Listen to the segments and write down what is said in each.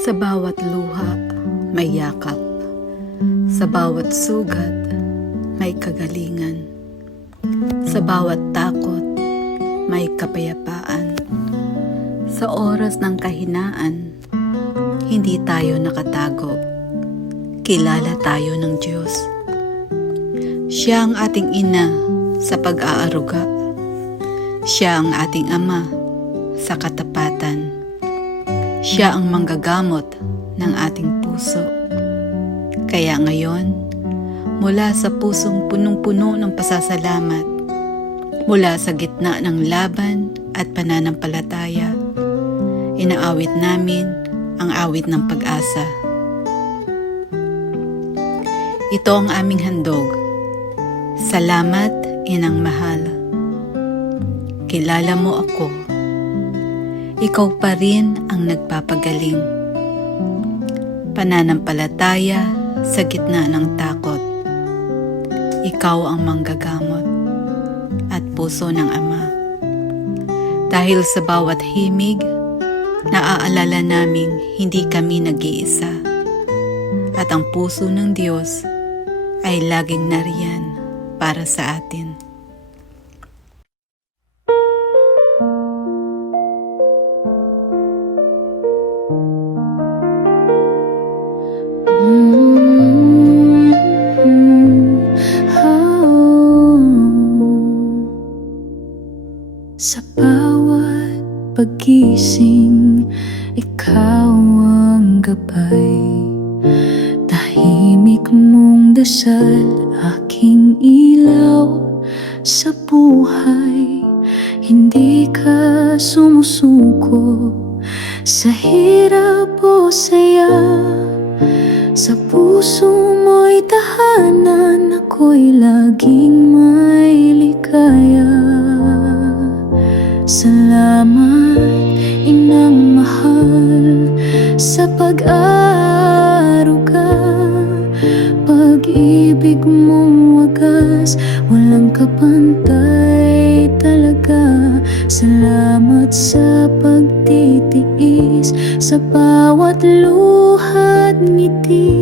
Sa bawat luha, may yakap. Sa bawat sugat, may kagalingan. Sa bawat takot, may kapayapaan. Sa oras ng kahinaan, hindi tayo nakatago. Kilala tayo ng Diyos. Siya ang ating ina sa pag-aaruga. Siya ang ating ama sa katapatan. Siya ang manggagamot ng ating puso. Kaya ngayon, mula sa pusong punong-puno ng pasasalamat, mula sa gitna ng laban at pananampalataya, inaawit namin ang awit ng pag-asa. Ito ang aming handog. Salamat, Inang Mahal. Kilala mo ako. Ikaw pa rin ang nagpapagaling. Pananampalataya sa gitna ng takot. Ikaw ang manggagamot at puso ng Ama. Dahil sa bawat himig, naaalala naming hindi kami nag-iisa. At ang puso ng Diyos ay laging nariyan para sa atin. Dasal, aking ilaw sa buhay. Hindi ka sumusuko sa hirap o saya. Sa puso mo'y tahanan, ako'y laging may ligaya. Salamat, inang mahal, sa pag-aruga. Pag-ibig mong wagas, walang kapantay talaga. Salamat sa pagtitiis, sa bawat luhat ngiti.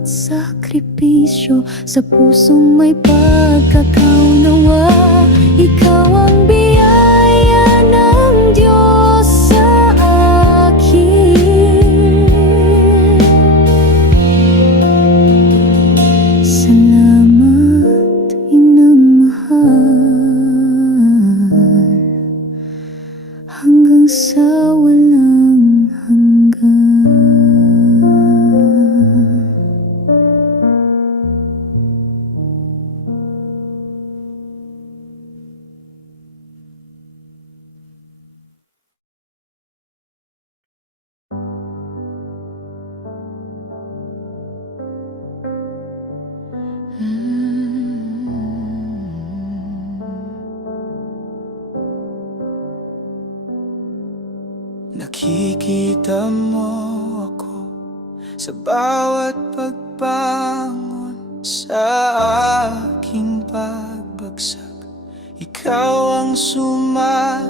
Bawat sakripisyo. Sa pusong may pagkakaunawa Ikaw Nakikita mo ako Sa bawat pagbangon Sa aking pagbagsak. Ikaw ang sumasalo.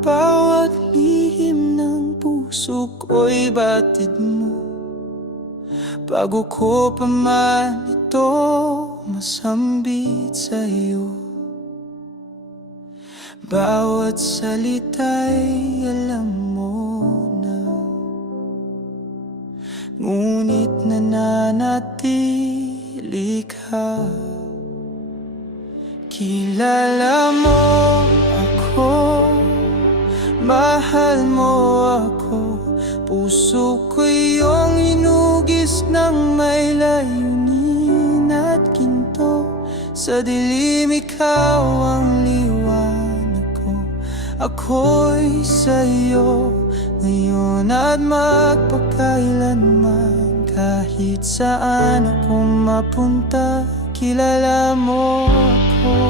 Bawat lihim ng puso ko'y batid mo. Bago ko pa man ito masambit sa'yo Bawat salita'y alam mo na Ngunit nananatili ka. Kilala mo ako Mahal mo ako. Puso ko iyong inugis ng may layunin at ginto. Sa dilim ikaw ang ko Ako'y sa'yo ngayon at magpakailanman. Kahit saan ako mapunta Kilala mo ako.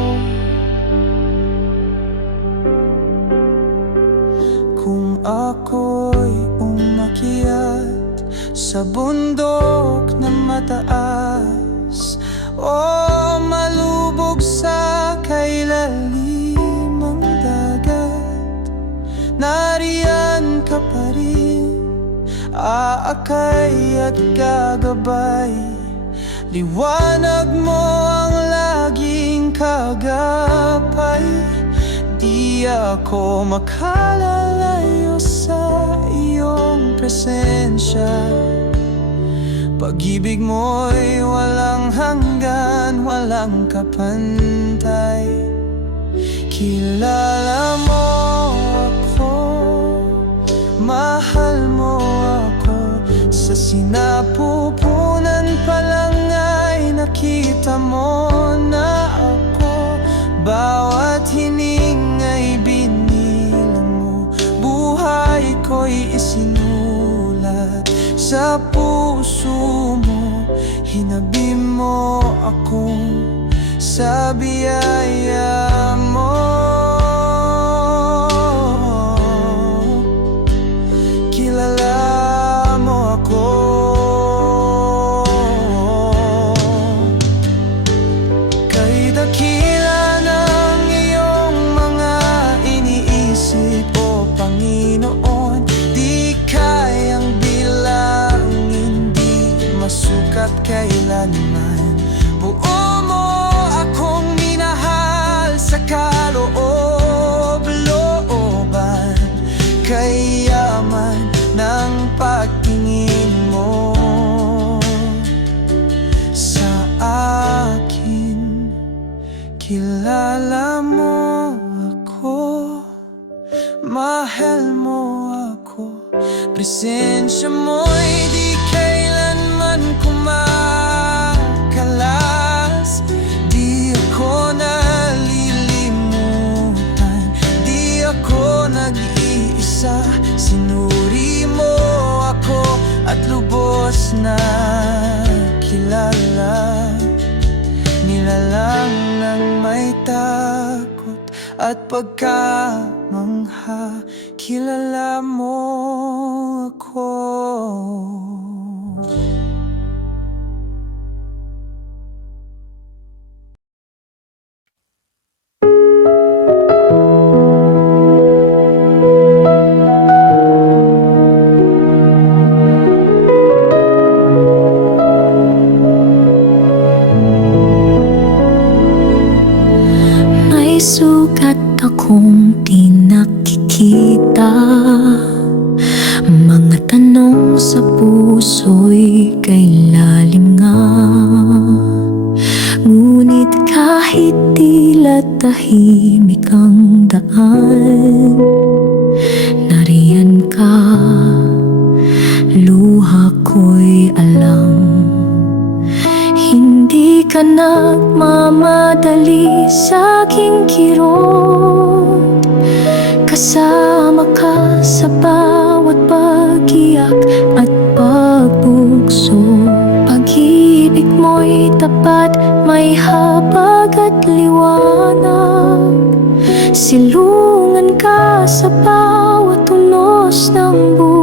Kung ako'y umakyat sa bundok na mataas O malubog sa kailalimang Nariyan ka pa rin. Aakay at gagabay. Liwanag mo ang laging kagapay. Di ako makalalayo sa iyong presensya. Pag-ibig mo'y walang hanggan, walang kapantay. Kilala mo mahal mo ako. Sa sinapupunan pa lang ay nakita mo na ako. Bawat hining ay binilang mo. Buhay ko'y isinulat sa puso mo. Hinabi mo akong sa biyaya lubos na kilala Nilalang ng may takot at pagkamangha. Kilala mo ako nakikita Mga tanong sa puso'y kay lalim nga. Ngunit kahit tila tahimik ang daan Nariyan ka, luha ko'y alam. Hindi ka nagmamadali sa aking kirot. Kasama dapat may habag at liwanag. Silungan ka sa bawat unos ng buhay.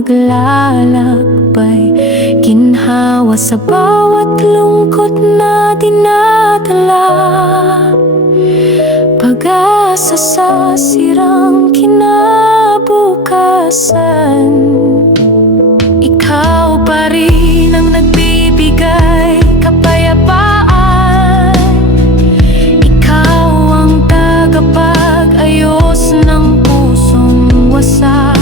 paglalakbay. Ginhawa sa bawat lungkot na dinadala. Pag-asa sa sirang kinabukasan. Ikaw pa rin ang nagbibigay kapayapaan. Ikaw ang tagapag-ayos ng pusong wasak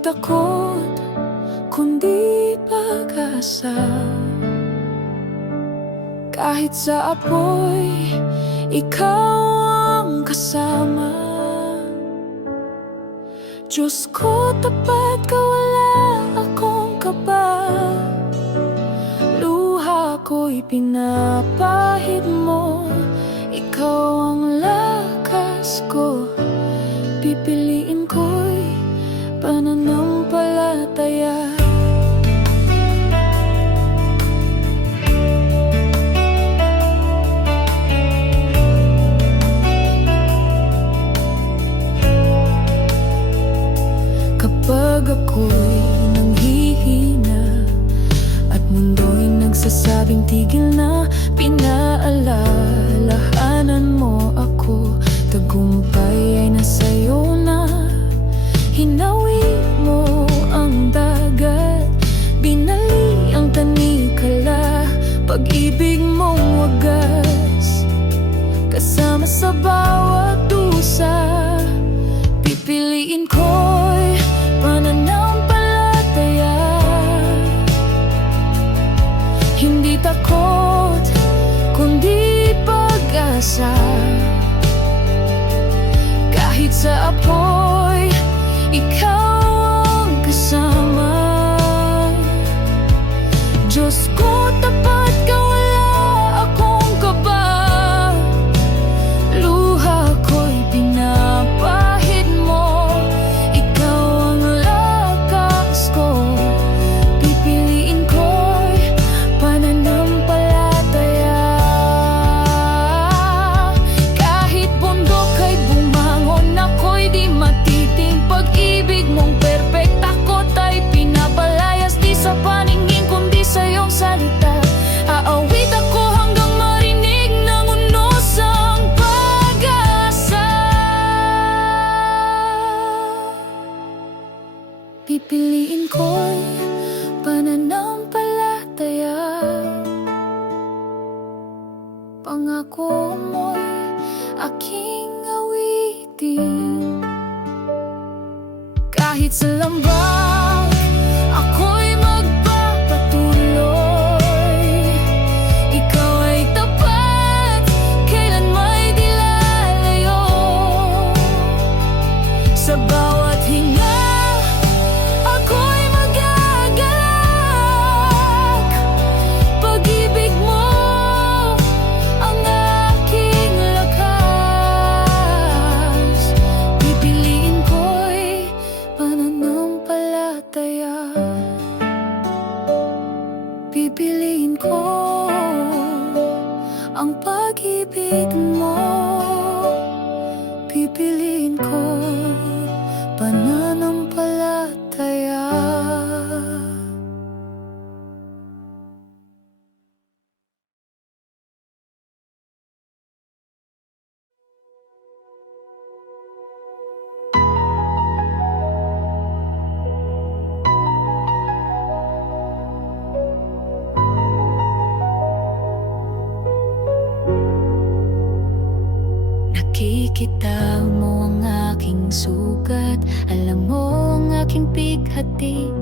takot, kundi pag-asa. Kahit sa apoy, ikaw ang kasama. Diyos ko, tapat ka, wala akong kaba Luha ko'y pinapahid mo Ikaw ang lakas ko nagsasabing tigil na Pinaalalahanan mo ako. Tagumpay ay nasa'yo na. Hinawi mo ang dagat. Binali ang tanikala. Pag-ibig mong wagas. Kasama sa bawat dusa Nakikita mo ang aking sugat. Alam mo ang aking pighati.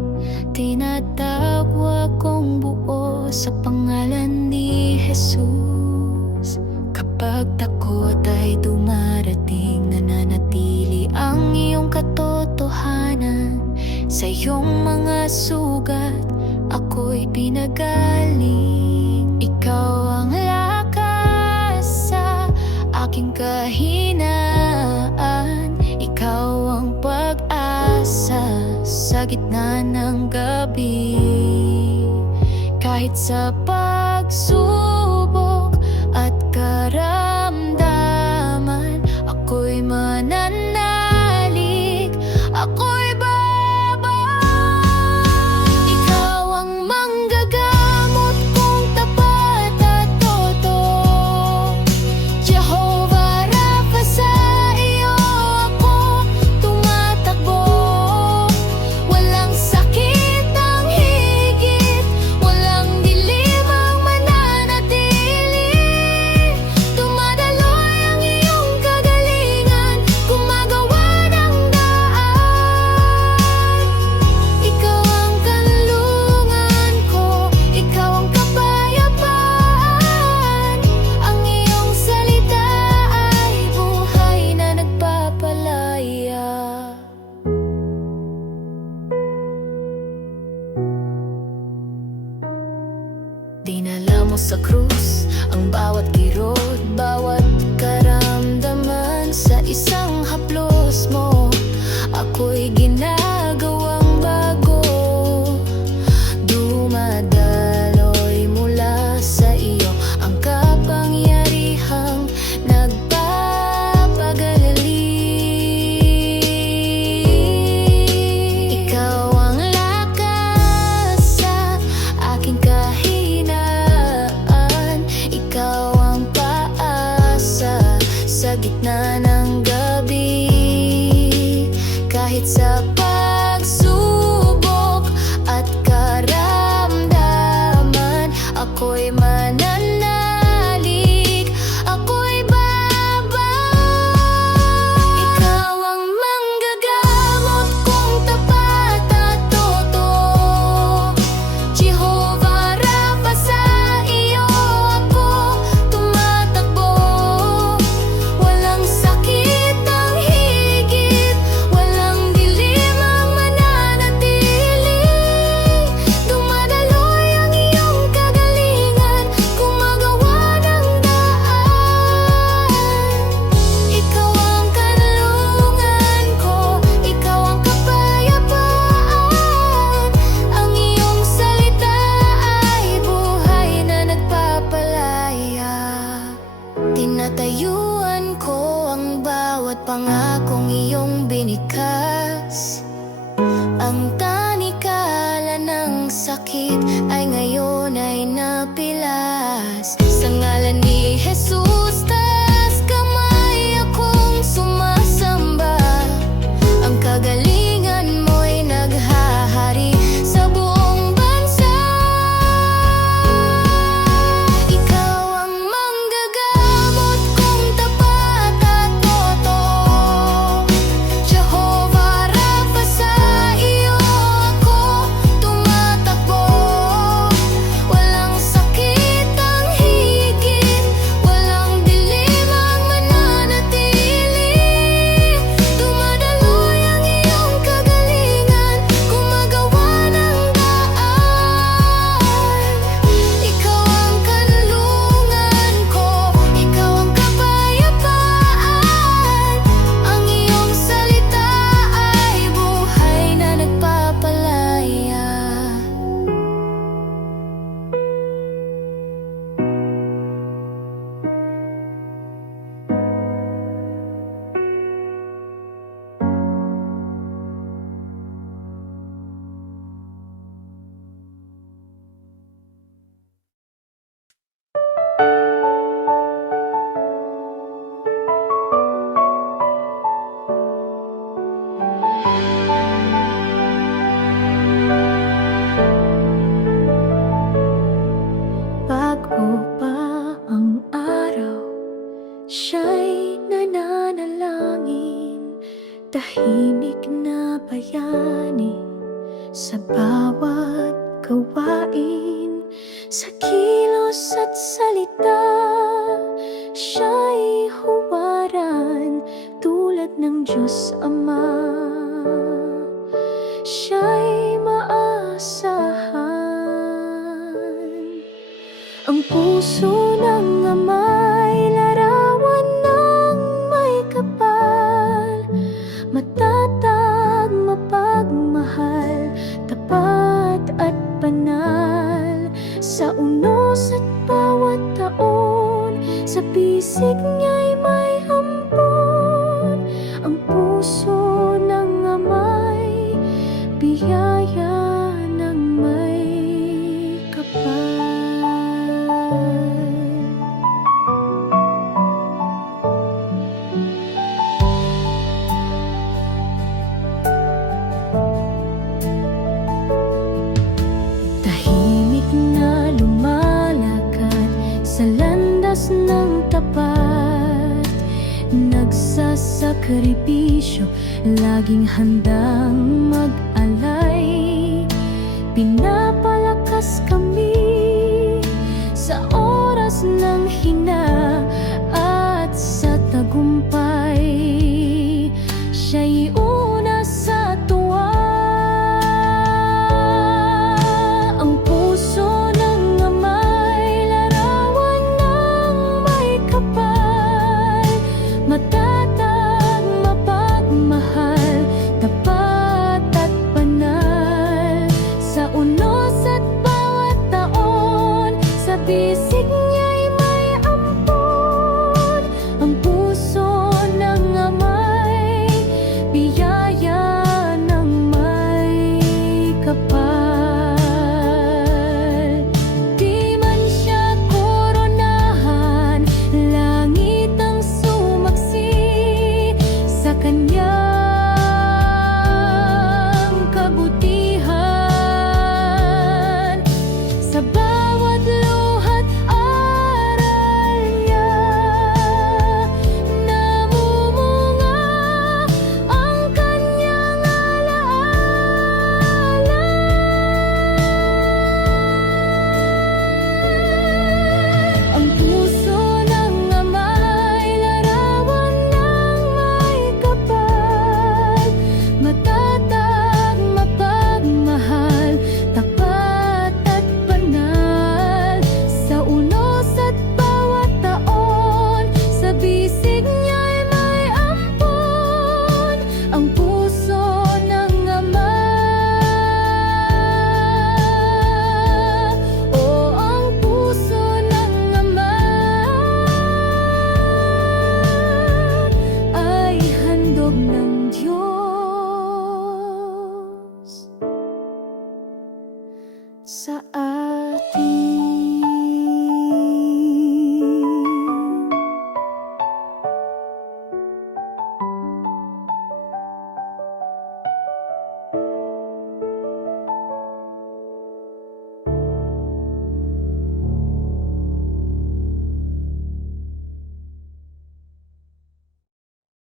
Tinatawag kong buo sa pangalan ni Jesus. Kapag takot ay dumarating Nananatili ang iyong katotohanan. Sa iyong mga sugat Ako'y pinagaling sa sa krus Ang bawat kirot, bawat karamdaman Sa isang kita Siya'y huwaran tulad ng Diyos Ama. Siya'y maasahan. Ang puso ng Ama bị xích ngay mắt Diyos ng tapat Nagsasakripisyo Laging handang mag-alay. Pinag